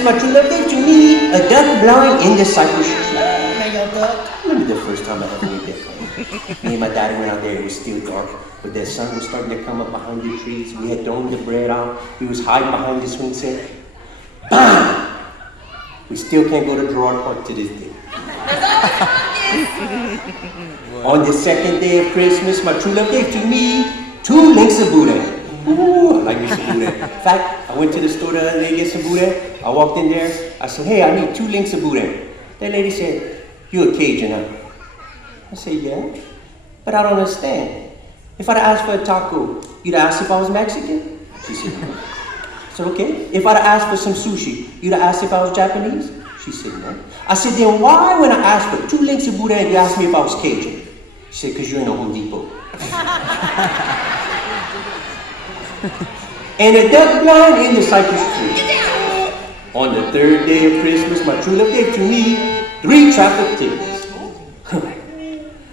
Christmas, my true love gave to me a duck blind in the cypress tree. I remember the first time I ever made that claim. Me and my daddy went out there, it was still dark, but the sun was starting to come up behind the trees. We had thrown the bread out. We was hiding behind the swing set. Bam! We still can't go to Gerard Park to this day. On the second day of Christmas, my true love gave to me 2 links of boudin. Ooh, I like me some boudin. In fact, I went to the store the other day to get some boudin. I walked in there. I said, hey, I need 2 links of boudin. That lady said, you a Cajun, huh? I said, yeah, but I don't understand. If I'd asked for a taco, you'd ask if I was Mexican? She said, no. I said, okay. If I'd asked for some sushi, you'd ask if I was Japanese? She said, no. I said, then why when I asked for 2 links of boudin, you asked me if I was Cajun? She said, because you're in a Home Depot. And a duck blind in the cypress tree. On the 3rd day of Christmas, my true love gave to me 3 traffic tickets.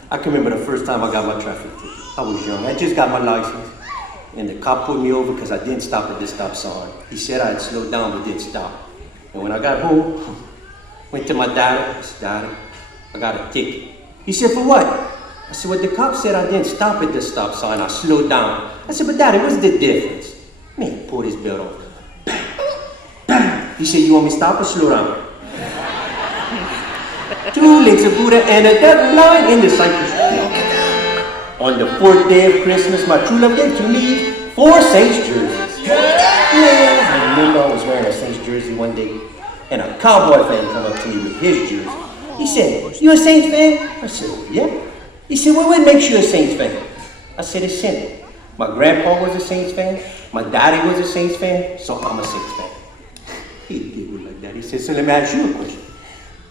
I can remember the first time I got my traffic ticket. I was young. I just got my license. And the cop pulled me over because I didn't stop at the stop sign. He said I had slowed down but didn't stop. And when I got home, went to my dad. I said, Daddy, I got a ticket. He said, for what? I said, well, the cop said I didn't stop at the stop sign. I slowed down. I said, but Daddy, what's the difference? Man, he pulled his belt off. Bang, bang. He said, you want me to stop or slow down? 2 links of Buddha and a duck blind in the cypress tree. On the 4th day of Christmas, my true love gave to me 4 Saints jerseys. Yeah, I remember I was wearing a Saints jersey one day, and a Cowboy fan come up to me with his jersey. He said, you a Saints fan? I said, oh, yeah. He said, well, what makes you a Saints fan? I said, it's simple. My grandpa was a Saints fan, my daddy was a Saints fan, so I'm a Saints fan. He giggled like that. He said, so let me ask you a question.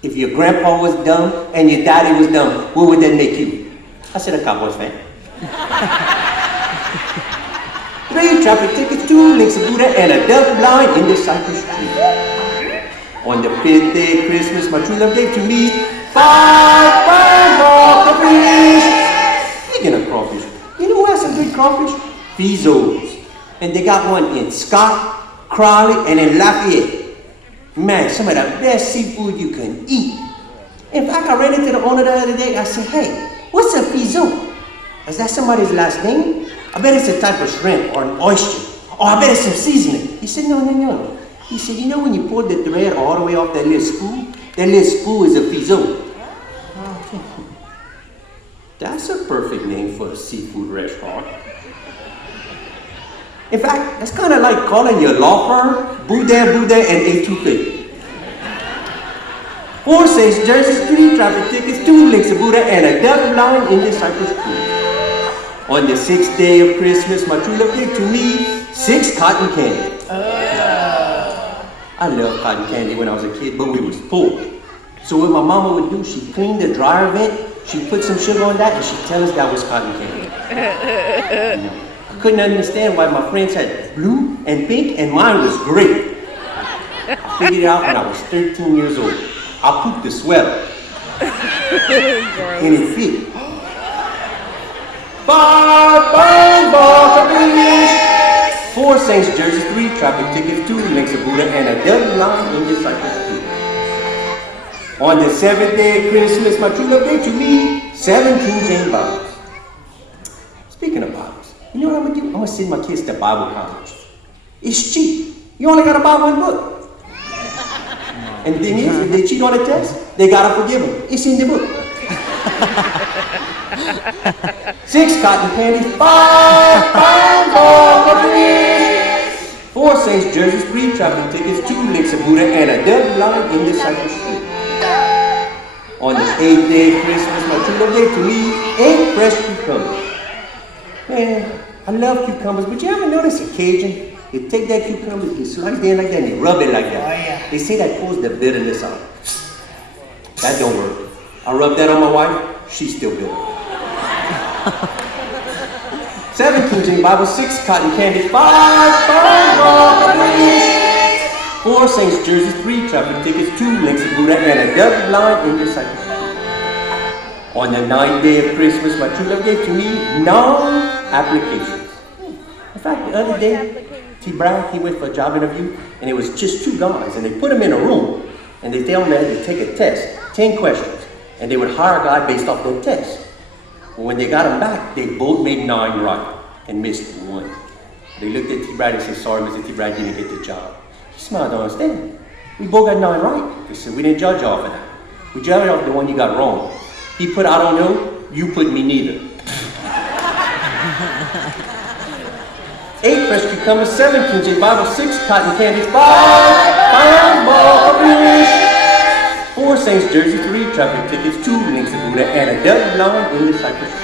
If your grandpa was dumb and your daddy was dumb, what would that make you? I said, a Cowboys fan. 3 traffic tickets, 2 links of Buddha, and a duck blind in the cypress tree. On the 5th day of Christmas, my true love gave to me 5 crawfish. Speaking of crawfish, you know who has some good crawfish? Fizzo's. And they got one in Scott, Crowley, and in Lafayette. Man, some of the best seafood you can eat. In fact, I ran into the owner the other day. I said, hey, what's a fizzo? Is that somebody's last name? I bet it's a type of shrimp or an oyster. Or I bet it's some seasoning. He said, no. He said, you know when you pull the thread all the way off that little spool? That little spool is a fizzo. That's a perfect name for a seafood restaurant. In fact, that's kind of like calling your law firm Boudin, and A250. 4 Saints jerseys, 3 traffic tickets, 2 links of Buddha, and a duck blind in the cypress tree. On the 6th day of Christmas, my true love gave to me 6 cotton candy. I loved cotton candy when I was a kid, but we was poor. So what my mama would do, she'd clean the dryer vent, she'd put some sugar on that, and she'd tell us that was cotton candy. I couldn't understand why my friends had blue and pink, and mine was gray. I figured it out when I was 13 years old. I pooped the sweater. And it fit. 4 Saints jerseys, 3 traffic tickets, 2 links of Buddha, and a duck blind in the cypress tree. On the 7th day of Christmas, my true love gave to me 7 King James Bibles. Speaking of Bibles, you know what I'm going to do? I'm going to send my kids to Bible college. It's cheap. You only got to buy 1 book. And the thing is, if they cheat on a test, they got to forgive them. It's in the book. 6 cotton candies, 5 4 Saints jerseys, 3 traveling tickets, 2 links of Buddha, and a duck blind in the cypress tree. On the 8th day of Christmas, my true love gave to me 8 fresh cucumbers. Man, I love cucumbers, but you ever notice a Cajun? They take that cucumber, they slice it in like that, and they rub it like that. Oh, yeah. They say that pulls the bitterness out. That don't work. I rub that on my wife, she's still bitter. 7 King James Bible, 6 cotton candies, 5 4 Saints jerseys, 3 traffic tickets, 2 links of Buddha, and a duck blind in the cypress tree. On the 9th day of Christmas, my true love gave to me 9 applications. In fact, the other day, T. Brown, he went for a job interview. and it was just two guys, and they put them in a room, and they tell them that they take a test, 10 questions, and they would hire a guy based off their test. When they got them back, they both made 9 right and missed 1. They looked at T. Brad and said, sorry, Mr. T. Brad, you didn't get the job. He smiled, don't understand. We both got 9 right. They said, we didn't judge off of that. We judged off the one you got wrong. He put, I don't know, you put me neither. 8, fresh cucumbers. 7, King James Bible. 6, cotton candies. 5, ball of fish. 4, Saints jersey. 3, traffic tickets. 2, links of Buddha, and a deaf blind in the Cypress tree.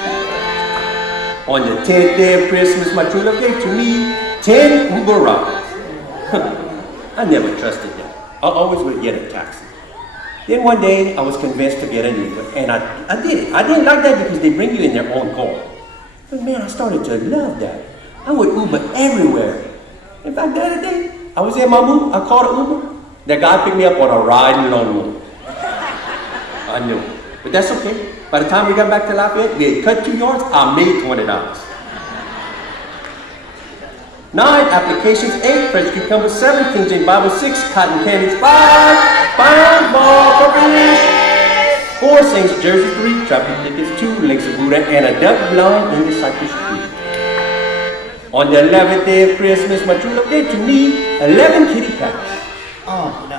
On the 10th day of Christmas, my true love gave to me 10 Uber rides. I never trusted them. I always would get a taxi. Then one day, I was convinced to get an Uber, and I did it. I didn't like that because they bring you in their own car. But man, I started to love that. I would Uber everywhere. In fact, the other day, I was in my move, I called an Uber. That guy picked me up on a riding lawnmower. I knew. But that's okay. By the time we got back to Lafayette, we had cut 2 yards, I made $20. 9, applications. 8, fresh cucumbers. 7, King James Bible. 6, cotton candies. 5, ball for fish. 4, Saints jersey. 3, traffic tickets. 2, links of Buddha, and a deaf blind in the Cypress tree. On the 11th day of Christmas, my true love gave to me 11 kitty cats. Oh, no.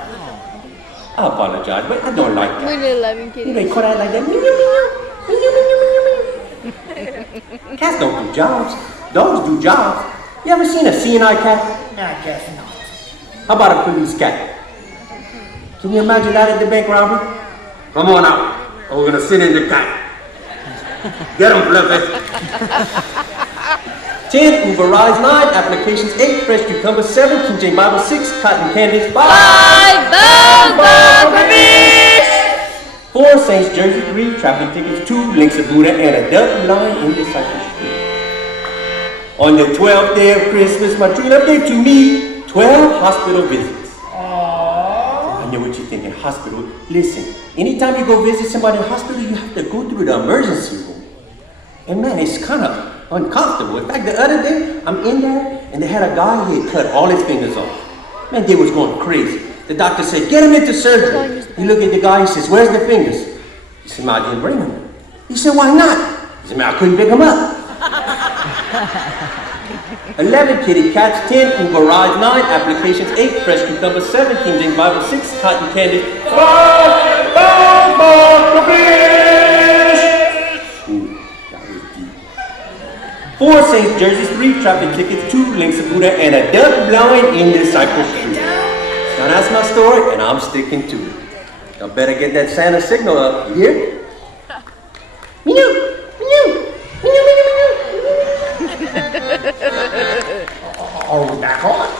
I apologize, but I don't like that. We did 11 kitties. You know, you call that like that. Meow, meow, meow, meow, meow. Cats don't do jobs. Dogs do jobs. You ever seen a CNI cat? No, I guess not. How about a police cat? Can you imagine that at the bank robbery? Come on out, or we're gonna sit in the cat. Get him, Fluffy. 10, Uber rides. 9, applications. 8, fresh cucumbers. 7, King James Bible. 6, cotton candies. 5, ball for fish. 4, Saints jersey. 3, traffic tickets. 2, links of Buddha, and a deaf blind in the Cypress tree. On the 12th day of Christmas, my true love gave to me 12 hospital visits. Aww. I know what you're thinking, hospital. Listen, anytime you go visit somebody in the hospital, you have to go through the emergency room. And man, it's kind of uncomfortable. In fact, the other day, I'm in there, and they had a guy, he had cut all his fingers off. Man, they was going crazy. The doctor said, get him into surgery. He looked at the guy, he says, where's the fingers? He said, man, I didn't bring them. He said, why not? He said, man, I couldn't pick them up. 11, kitty cats. 10, Uber rides. 9, applications. 8, fresh cucumbers. 7, King James Bible. 6, cotton candy. 5, ball for fish. Ooh, that was deep. 4, Saints jerseys. 3, traffic tickets. 2, links of Buddha, and a deaf blind in the Cypress tree. Now that's my story, and I'm sticking to it. Y'all better get that Santa signal up. You hear? Meow. Oh, that hot?